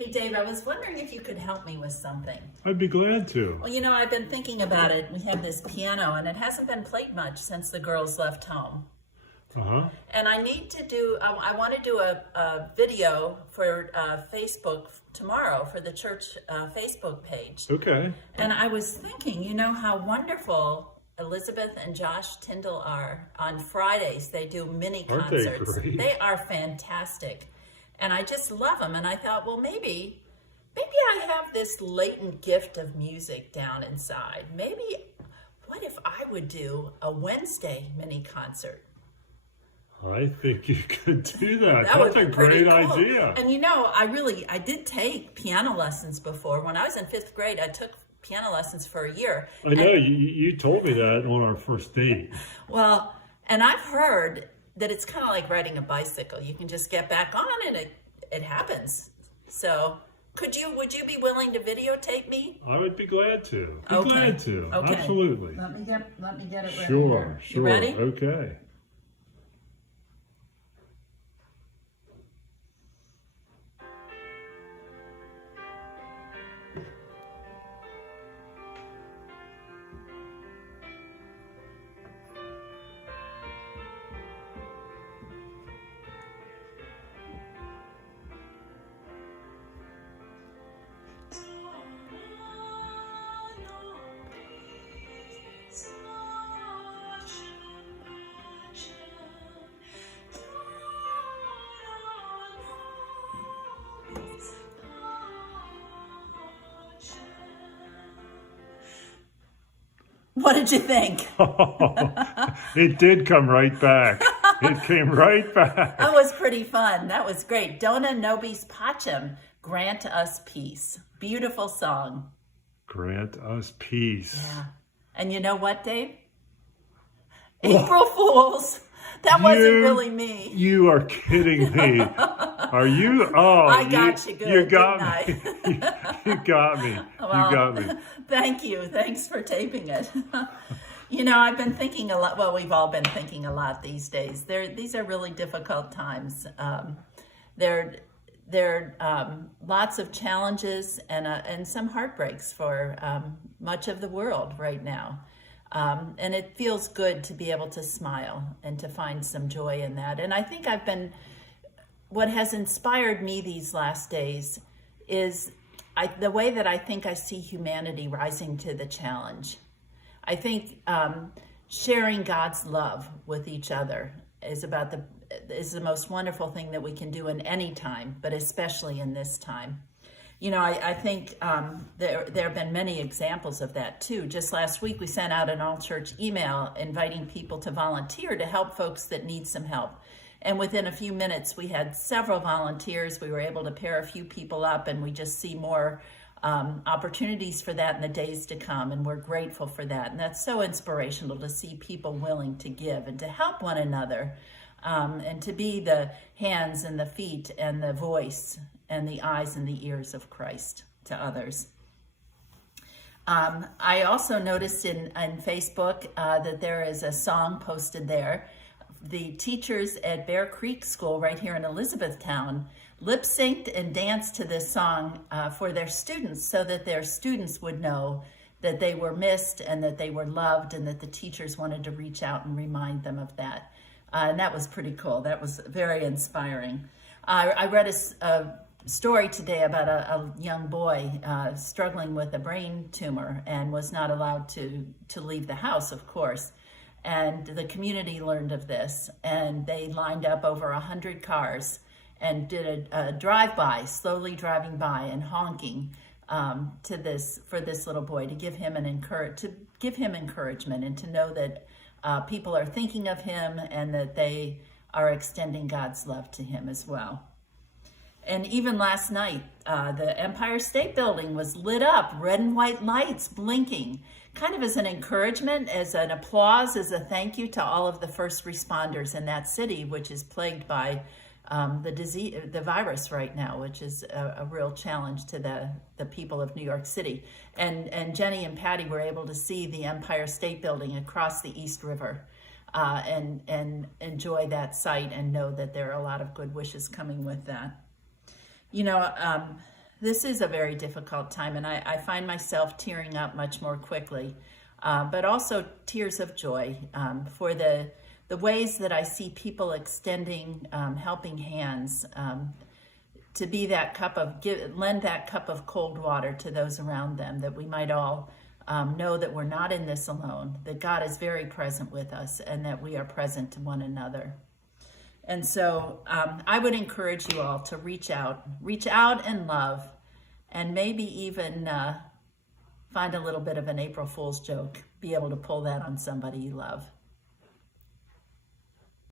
Hey Dave, I was wondering if you could help me with something. I'd be glad to. Well, I've been thinking about it. We have this piano and it hasn't been played much since the girls left home. And I need to do, I want to do a video for Facebook tomorrow for the church Facebook page. Okay. And I was thinking, how wonderful Elizabeth and Josh Tyndall are. On Fridays, they do mini concerts. Aren't they great? They are fantastic. And I just love them. And I thought, well, maybe I have this latent gift of music down inside. Maybe, what if I would do a Wednesday mini concert? I think you could do that. That would That's be a pretty great cool. idea. And I did take piano lessons before. When I was in 5th grade, I took piano lessons for a year. I know, you told me that on our first date. Well, and I've heard that it's kind of like riding a bicycle. You can just get back on and it happens. So would you be willing to videotape me? I would be glad to. Okay. Glad to. Okay. Absolutely. Let me get it ready. Sure. You ready? Okay. What did you think? It did come right back. It came right back. That was pretty fun. That was great. Dona nobis pacem, grant us peace. Beautiful song. Grant us peace. Yeah. And you know what, Dave? April Fools. That wasn't really me. You are kidding me. Are you? Oh, I got you good. You got didn't me. You got me. Well, you got me. Thank you. Thanks for taping it. I've been thinking a lot. Well, we've all been thinking a lot these days. These are really difficult times. There lots of challenges and some heartbreaks for much of the world right now. And it feels good to be able to smile and to find some joy in that. And I think what has inspired me these last days is the way that I think I see humanity rising to the challenge. I think sharing God's love with each other is the most wonderful thing that we can do in any time, but especially in this time. I think there have been many examples of that too. Just last week, we sent out an all-church email inviting people to volunteer to help folks that need some help. And within a few minutes, we had several volunteers. We were able to pair a few people up, and we just see more opportunities for that in the days to come. And we're grateful for that. And that's so inspirational to see people willing to give and to help one another, and to be the hands and the feet and the voice and the eyes and the ears of Christ to others. I also noticed in Facebook that there is a song posted there. The teachers at Bear Creek School right here in Elizabethtown lip-synced and danced to this song for their students so that their students would know that they were missed and that they were loved and that the teachers wanted to reach out and remind them of that. And that was pretty cool. That was very inspiring. I read a story today about a young boy struggling with a brain tumor and was not allowed to leave the house, of course. And the community learned of this, and they lined up over 100 cars and did a drive-by, slowly driving by and honking for this little boy to give him encouragement and to know that people are thinking of him and that they are extending God's love to him as well. And even last night, the Empire State Building was lit up, red and white lights blinking, kind of as an encouragement, as an applause, as a thank you to all of the first responders in that city, which is plagued by the virus right now, which is a real challenge to the people of New York City. And Jenny and Patty were able to see the Empire State Building across the East River and enjoy that sight and know that there are a lot of good wishes coming with that. This is a very difficult time, and I find myself tearing up much more quickly, but also tears of joy for the ways that I see people extending helping hands to be that lend that cup of cold water to those around them, that we might all know that we're not in this alone, that God is very present with us, and that we are present to one another. And so I would encourage you all to reach out and love, and maybe even find a little bit of an April Fool's joke, be able to pull that on somebody you love.